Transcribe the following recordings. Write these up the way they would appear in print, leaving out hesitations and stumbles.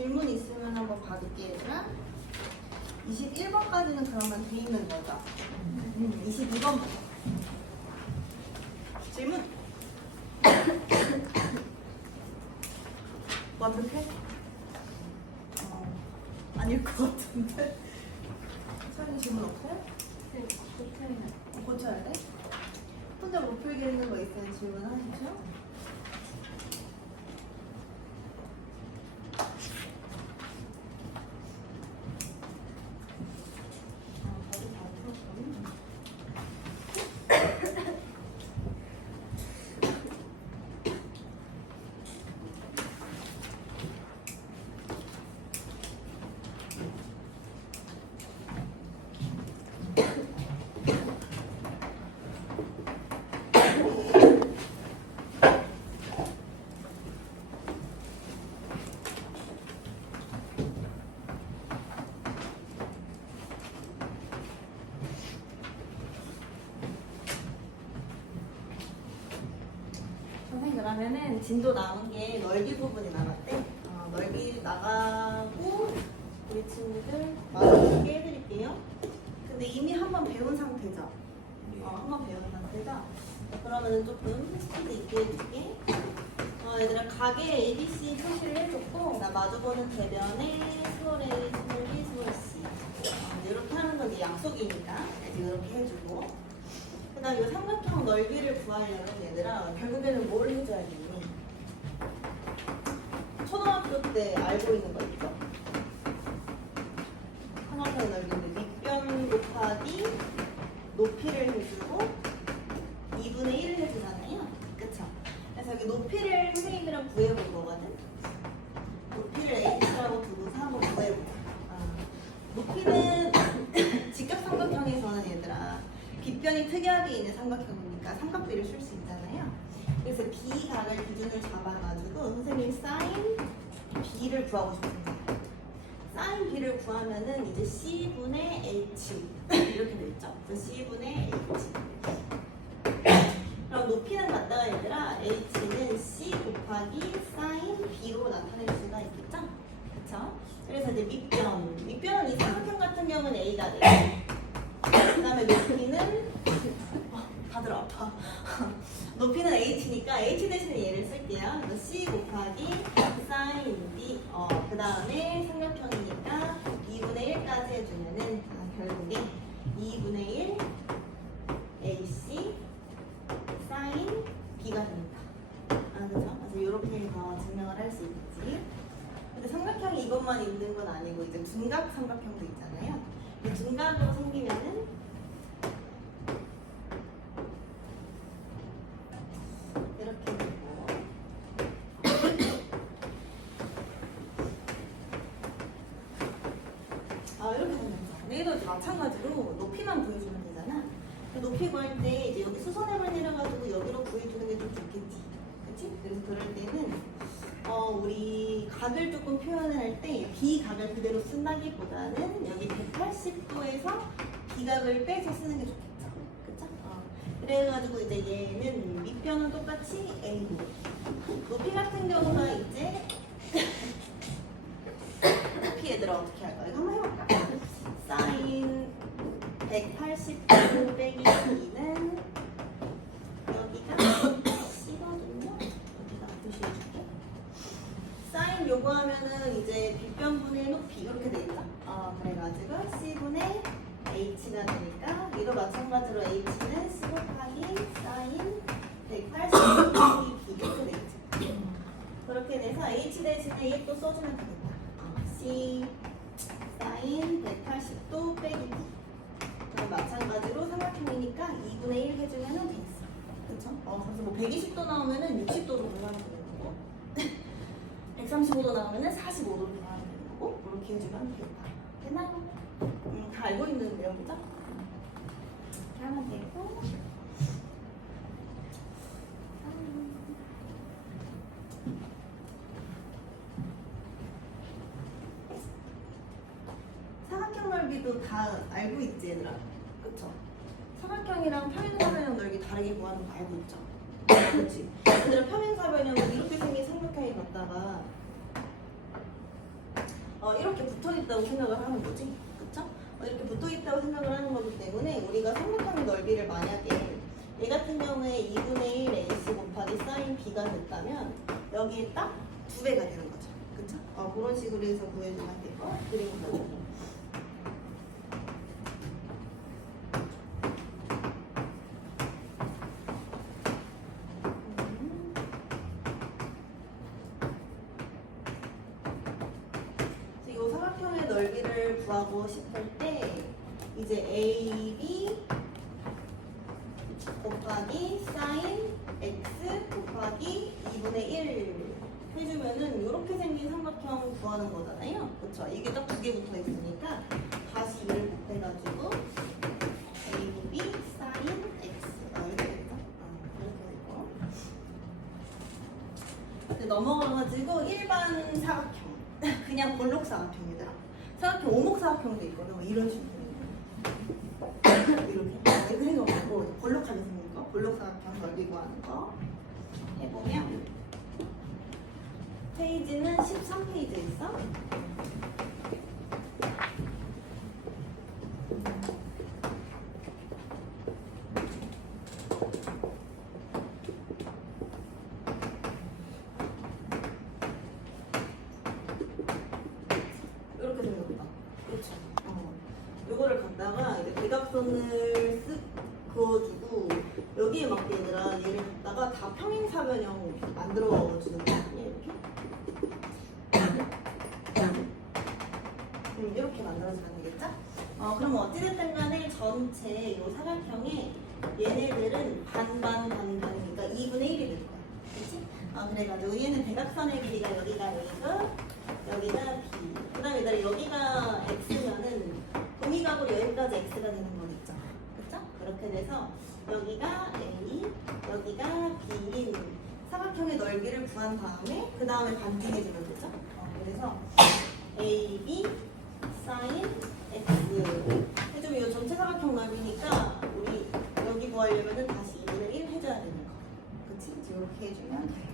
질문 있으면 한번 봐줄게, 얘들아. 21번까지는 그러면 돼 있는 거죠. 22번 질문. 완벽해? 아닐 것 같은데. 서연이 질문 없어요? 네, 고쳐야 돼? 혼자 못 풀겠는 거 있으면 질문하시죠? 선생님 그러면은 진도 남은 게 넓이 부분이 남았대. 넓이 나가고 우리 친구들 마지막에 해드릴게요. 근데 이미 한번 배운 상태죠? 한번 배운 상태죠? 그러면은 조금 스피드 있게 해줄게. 얘들아 각의 ABC 표시를 해줬고 나 마주보는 대변에 스몰 A, 스몰 B, 스몰 C 이렇게 하는 건 이제 약속이니까 이렇게 해주고 그 다음 이 삼각형 넓이를 구하려면 얘들아 결국에는 뭘 해줘야겠니? 초등학교 때 알고 있는 거 있죠? 삼각형 넓이는 밑변 곱하기 높이를 해주고 2분의 1을 해주잖아요. 그쵸? 그래서 여기 높이를 선생님이랑 구해볼 거거든? 높이를 H라고 두고서 한번 구해보자. 높이는 직각삼각형에서는 얘들아 빗변이 특이하게 있는 삼각형이니까 삼각비를 쓸 수 있잖아요. 그래서 B각을 기준을 잡아가지고 선생님이 사인 B를 구하고 싶습니다. 사인 B를 구하면은 이제 C분의 H 이렇게 되겠죠? 그래서 C분의 H 그럼 높이는 같다가 얘들아 H는 C 곱하기 사인 B로 나타낼 수가 있겠죠? 그쵸? 그래서 이제 밑변은 이 삼각형 같은 경우는 A가 돼요. 그 다음에 높이는 다들 아파. 높이는 H니까 H 대신에 얘를 쓸게요. 그래서 C 곱하기 사인 B 그 다음에 삼각형이니까 2분의 1까지 해주면은 결국에 2분의 1 AC 사인 B가 됩니다. 그죠? 그래서 이렇게 해서 증명을 할 수 있지. 근데 삼각형이 이것만 있는 건 아니고 이제 둔각 삼각형도 있잖아요. 둔각으로 생기면은 이렇게 되고 이렇게 되는 거죠. 얘도 마찬가지로 높이만 구해주면 되잖아. 높이 구할 때 이제 여기 수선앱을 내려가지고 여기로 구해주는 게 좀 좋겠지. 그치? 그래서 그럴 때는 우리 각을 조금 표현을 할 때 B각을 그대로 쓴다기보다는 여기 180도에서 B각을 빼서 쓰는 게 좋겠죠. 그쵸? 그래가지고 이제 얘는 밑변은 똑같이 A 높이 같은 경우가 이제 높이 얘들아 어떻게 할까? 이거 한번 해볼까? 사인 180도 빼기 2는 여기가 C거든요. 여기다 표시해줄게. 사인 요구하면은 이제 빗변분의 높이 이렇게 되겠다. 그래가지고 C분의 H가 되니까 이거 마찬가지로 H는 C 곱하기 사인 180도 빼기 B 이렇게 되겠지. 그렇게 돼서 H 대신에 얘 또 써주면 되겠다. C 사인 180도 빼기 B 그럼 마찬가지로 삼각형이니까 2분의 1 해주면 되겠어. 그쵸? 그래서 뭐 120도 나오면은 60도로 변하면 되는 거고 135도 나오면은 45도로 변하면 되는 거고 이렇게 해주면 되겠다. 됐나요? 다 알고 있는 내용이죠? 이렇게 하면 되고 사각형 넓이도 다 알고 있지 얘들아. 그쵸? 사각형이랑 평행사변형 넓이 다르게 구하는 거 알고 있죠? 그치? 얘들아 평행사변형은 이렇게 생긴 삼각형이 갖다가 이렇게 붙어 있다고 생각을 하는 거지. 그쵸? 이렇게 붙어 있다고 생각을 하는 거기 때문에 우리가 삼각형의 넓이를 만약에 얘 같은 경우에 2분의 1 AC 곱하기 사인 B가 됐다면 여기에 딱 2배가 되는 거죠. 그쵸? 그런 식으로 해서 구해주면 되고 그리고 뭐 이 삼각형의 넓이를 구하고 싶을 때 이제 AB 곱하기 사인 X 곱하기 2분의 1 해주면은 이렇게 생긴 삼각형 구하는 거잖아요. 그쵸? 이게 딱 2개 붙어 있으니까 다시 2를 곱해가지고 AB 사인 X 이렇게 되죠? 이렇게 되고 근데 넘어가가지고 일반 사각형 그냥 볼록 사각형이더라. 사각형 오목사각형도 있거든. 이런 식으로 이렇게 생각하고 볼록하게 생긴 거 볼록 사각형 넓이 구하는 거 해보면 페이지는 13페이지에 있어. 이렇게 생겼다. 그렇죠. 요거를 갖다가 이제 대각선을 쓱 그어주고 여기에 맞게 얘들아 얘를 갖다가 다 평행사변형 만들어 주는 거야. 이렇게 만들어주면 되겠죠? 그럼 어찌됐든 간에 전체 요 사각형에 얘네들은 반반이니까 2분의 1이 될 거야. 그치? 그래가지고 얘는 대각선의 길이가 여기가 A고 여기가 B. 그 다음에 얘들아 여기가 X면은 동의각으로 여기까지 X가 되는 거겠죠? 그쵸? 그렇게 돼서 여기가 A, 여기가 B인 사각형의 넓이를 구한 다음에 그 다음에 반증해주면 되죠? 그래서 AB 사인 X 해주면 이 전체 사각형 넓이니까 우리 여기 구하려면 다시 2분의 1 해줘야 되는 거. 그치? 이렇게 해주면 돼.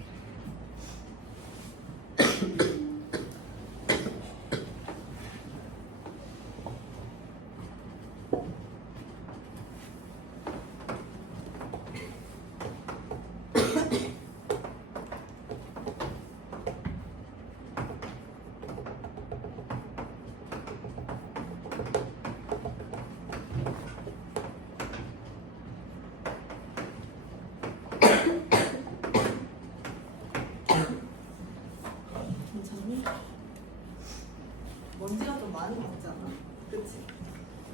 괜찮니? 먼지가 좀 많이 받잖아. 그치?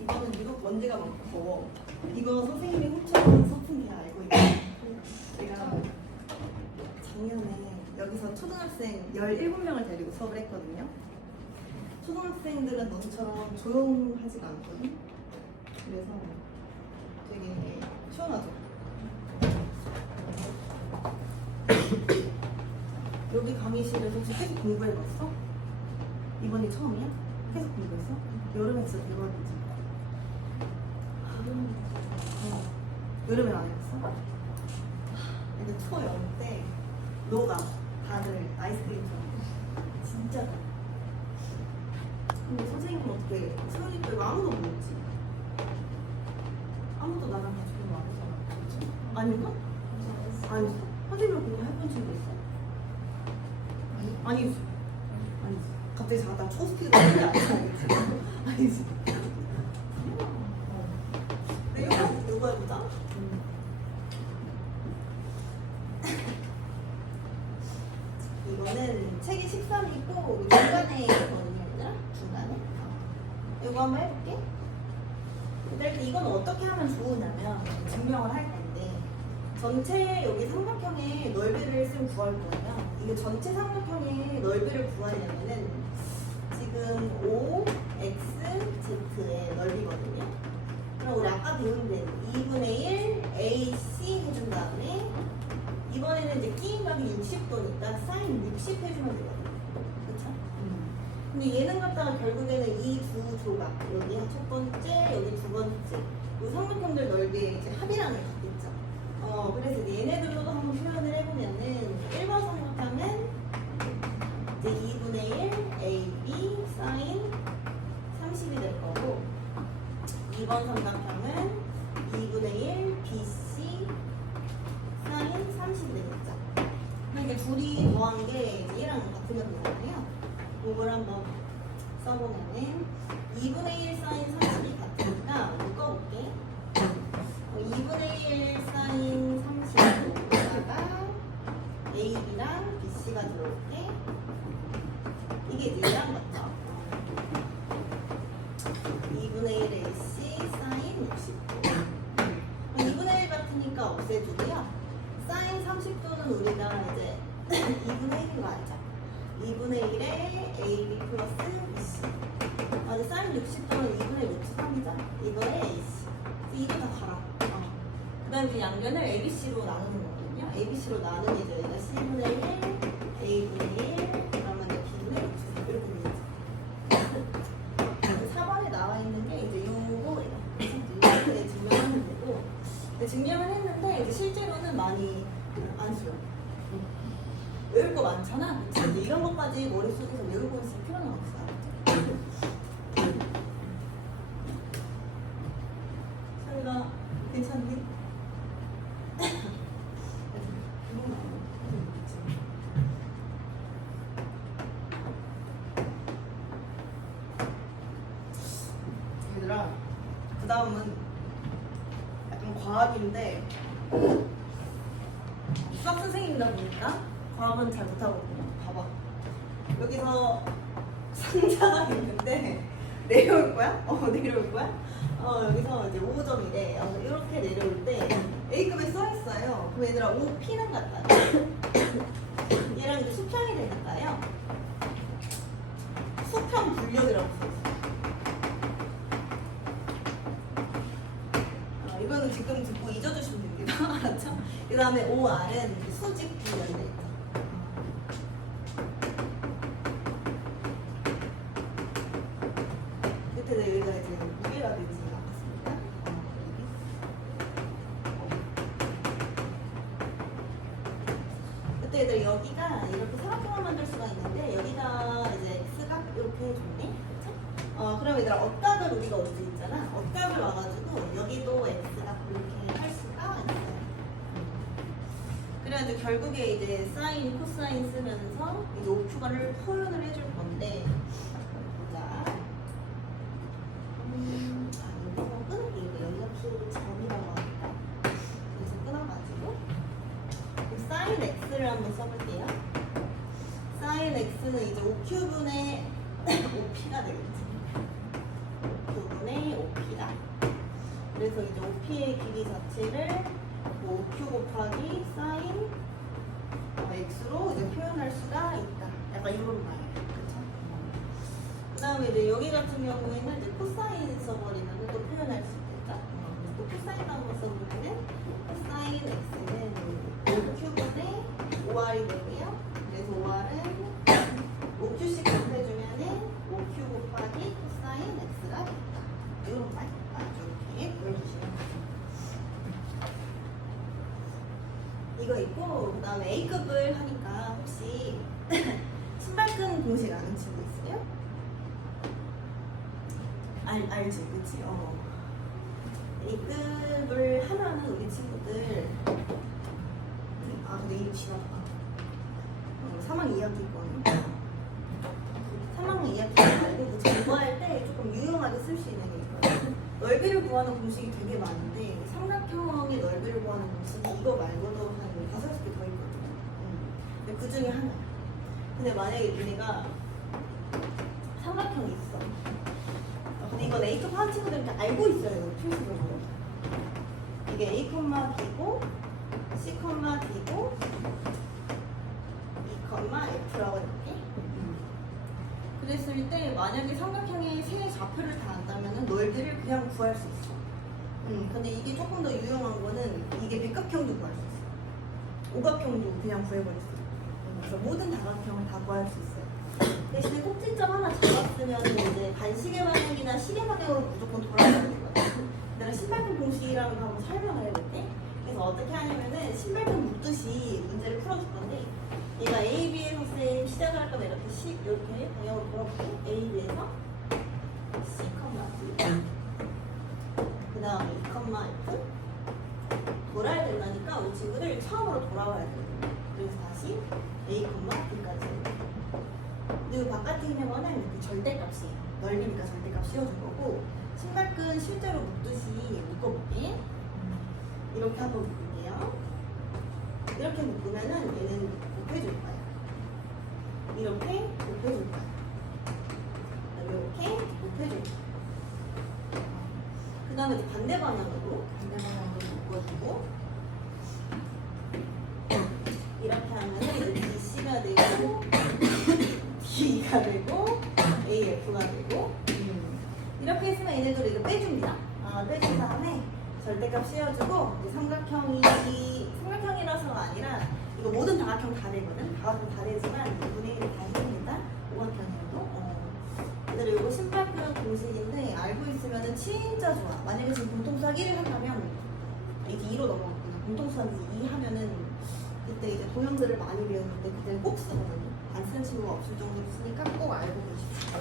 이거는 이거 먼지가 많고 이거 선생님이 훔쳐간 소품이야. 알고 있지? 제가 작년에 여기서 초등학생 17명을 데리고 수업을 했거든요. 초등학생들은 너처럼 조용하지가 않거든. 그래서 되게 시원하죠. 여기 강의실에서 혹시 계속 공부해봤어? 이번이 처음이야? 계속 공부했어? 여름에 진짜 대박이지. 여름엔 안 해봤어? 근데 초여름 때 녹아. 다들 아이스크림처럼 진짜. 근데 선생님은 어떻게 소연이 빼고 아무도 못 먹지? 아무도 나랑 같이 공부 안 했잖아. 아닌가? 아니지. 선생님은 공부 해본 친구 있어? 아니지. 아니지. 갑자기 잠깐 초스티로 하는 아니지. 아니지. 이거 해보자. 이거는 책이 13이고 중간에 있거든요. 얘들아? 중간에. 이거 한번 해볼게. 일단 이건 어떻게 하면 좋으냐면 증명을 할 텐데 전체 여기 삼각형의 넓이를 좀 구할 거예요. 이게 전체 삼각형의 넓이를 구하려면은 지금 O, X, Z의 넓이거든요. 그럼 우리 아까 배운 대로 2분의 1 AC 해준 다음에 이번에는 이제 끼임각이 60도니까 사인 60 해주면 되거든요. 그쵸? 근데 얘는 갖다가 결국에는 이 두 조각, 여기 첫 번째, 여기 두 번째, 이 삼각형들 넓이의 이제 합이라는 게 있겠죠. 그래서 얘네들로도 한번 표현을 해보면은 1번 삼각형은 이제 2분의 1 AB 사인 이번 삼각형은 2분의 1 BC 사인 30이 되겠죠. 이게 둘이 더한 게 얘랑 같은 놈이잖아요. 이걸 한번 써보면은 2분의 1 사인 30이 같으니까 묶어볼게. 2분의 1 사인 30에다가 AB랑 BC가 들어올게. 이게 이제 얘랑 같죠? 2분의 1 AC 사인 60도. 2분의 1 같으니까 없애주고요. 사인 30도는 우리가 이제 2분의 1인 거 알죠? 2분의 1에 AB 플러스 BC. 맞아, 사인 60도는 2분의 63이잖아. 이거에 AC. 이거 다 갈아. 그 다음에 이제 양변을 ABC로 나누는 거거든요. ABC로 나누면 이제 여기가 C분의 1, A분의 1, 그러면 B분의 60 이렇게 되죠. 4번에 나와 있는 게 이제 요거 이렇게 증명하는 거고. 증명을 했는데 이제 실제로는 많이 안 써요. 외울 거 많잖아. 근데 이런 것까지 머릿속에서 외우고 있을 필요는 없어요. 설마 괜찮니? 얘들아, 그 다음은 약간 과학인데 수학 선생님이다 보니까 과학은 잘 못하거든요. 봐봐. 여기서 상자가 있는데 내려올 거야? 내려올 거야? 여기서 이제 5점이래. 이렇게 내려올 때 A급에 써있어요. 그럼 얘들아 5P는 같아요. 얘랑 이제 수평이 되니까요. 수평 분력이라고 써있어요. 이거는 지금 듣고 잊어주시면 됩니다. 알았죠? 그 다음에 OR은 수직 분력이 돼 있죠. 그때 여기가 이제 무게가 되지 않았습니까? 그때 얘들 여기가 이렇게 사각형을 만들 수가 있는데 여기가 이제 X각 이렇게 해줬네. 그쵸? 그럼 얘들아 억각을 우리가 어디 있잖아. 억각을 와가지고 여기도 X각 이렇게 할 수가 있어요. 그래가지고 결국에 이제 사인, 코사인 쓰면서 이제 OQ를 표현을 해줄 건데 자, 여기서 끊을게. 여기가 P점이라고 하니까 여기서 끊어가지고 사인 X를 한번 써볼게요. 사인 X는 이제 5Q분의 5P가 되겠지. 5Q분의 5P다. 그래서 이제 5P의 길이 자체를 5Q 곱하기 사인 X로 이제 표현할 수가 있다. 약간 이런 말이에요. 그쵸? 그 다음에 이제 여기 같은 경우에는 이제 코사인 써버리면 또 표현할 수 있겠죠? 또 코사인 한번 써보면은 코사인 X는 5Q분의 5R이 되고요. 그래서 5R은 5Q씩 곱해주면은 5Q 곱하기 코사인 X가 된다. 이런 말 이렇게 보여주시면 됩니다. 이거 있고, 그 다음에 A급을 하니까 혹시 신발끈 공식 아는 친구 있어요? 알지, 그치? A급을 하면은 우리 친구들 근데 이름 지났다. 3학년 2학기권 3학년 2학기 말고 그 공부할 때 조금 유용하게 쓸 수 있는 게 있거든요. 넓이를 구하는 공식이 되게 많은데 삼각형의 넓이를 구하는 공식이 이거 말고도 한 5-6개 더 있거든요. 근데 그 중에 하나야. 근데 만약에 너네가 삼각형이 있어. 근데 이건 A급 하는 친구들은 알고 있어요. 필수적으로. 이게 A, B고 C, D고 F라고 이렇게. 그랬을 때 만약에 삼각형의 세 좌표를 다 안다면 넓이를 그냥 구할 수 있어. 근데 이게 조금 더 유용한 거는 이게 백각형도 구할 수 있어. 오각형도 그냥 구해버릴 수 있어. 그래서 모든 다각형을 다 구할 수 있어요. 대신에 꼭지점 하나 잡았으면 이제 반시계 방향이나 시계 방향으로 무조건 돌아가야 되거든. 내가 신발끈 공식이라는 거 한번 설명을 해볼게. 그래서 어떻게 하냐면은 신발끈 묶듯이 문제를 풀어줄 건데 얘가 A, B에서 쌤 시작을 할 거면 이렇게 방향으로 돌아볼게. A, B에서 C, D 다음에 2,F 돌아야 된다니까 우리 친구들 처음으로 돌아와야 돼요. 그래서 다시 A, B까지. 그리고 바깥에 있는 거는 그 절대값이에요. 넓이니까 절대값 씌워줄 거고 신발끈 실제로 묶듯이 묶어볼게. 이렇게 한번 묶을게요. 이렇게 묶으면은 얘는 곱해줄 거예요. 이렇게 곱해줄 거예요. 이렇게 곱해줄 거예요. 그 다음에 반대 방향으로 묶어주고 이렇게 하면은 이제 C가 되고 D가 되고 AF가 되고 이렇게 했으면 얘네들 이거 빼줍니다. 빼준 다음에 절대값 씌워주고 이제 삼각형이라서가 아니라 이거 모든 다각형 다 되거든. 다각형 다 되지만 분의 1을 다 해줍니다. 오각형이라도. 얘들아 이거 신발끈 공식인데 알고 있으면 진짜 좋아. 만약에 지금 공통수학 1을 한다면 이게 2로 넘어갔구나. 공통수학 2 하면은 그때 이제 도형들을 많이 배우는데 그때는 꼭 쓰거든요. 안 쓰는 친구가 없을 정도로 쓰니까 꼭 알고 계십시오.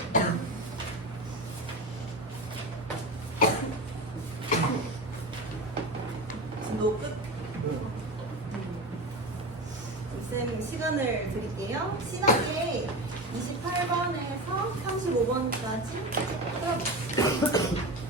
진도 끝. 쌤 시간을 드릴게요. 신학의 28번에서 35번까지 풀어볼게요.